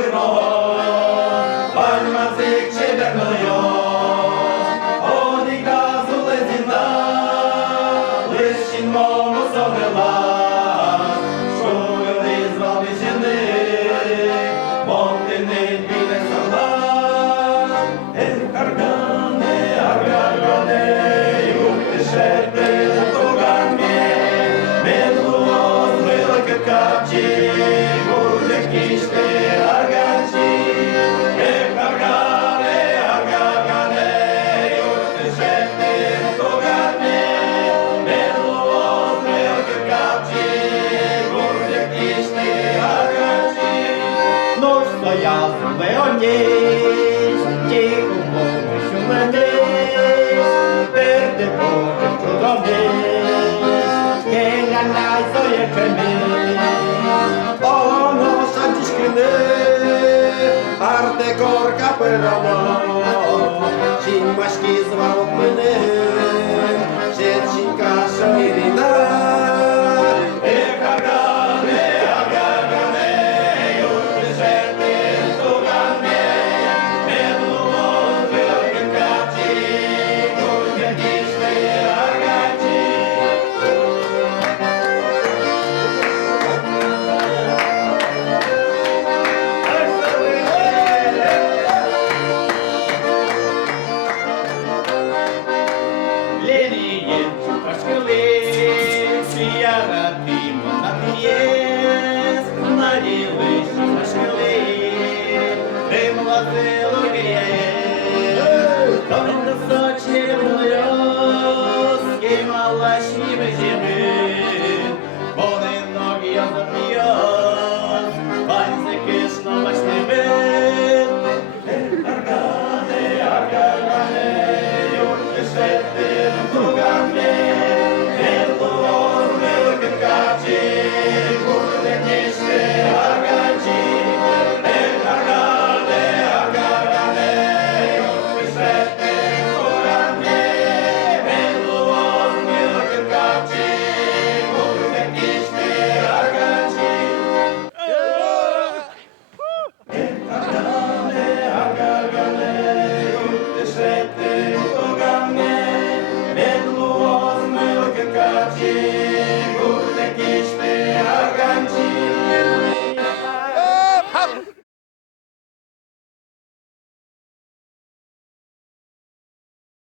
вино, пальмазик чеберною, одіка зулезіна, лишін мому сонила, що вели з вами жени, монтини біле сорла. Аргане, аргане, юктишете тогамє, медло звилки капчі, буде кішти арганчі. Аргане, аргане, юктишете тогамє, медло звилки капчі, буде кішти арганчі. Нож стояв Леонід, тихо мовив мене, перде Боже чудовий, геля найсоєчений, о, ноша дішкини, арте корка пероно.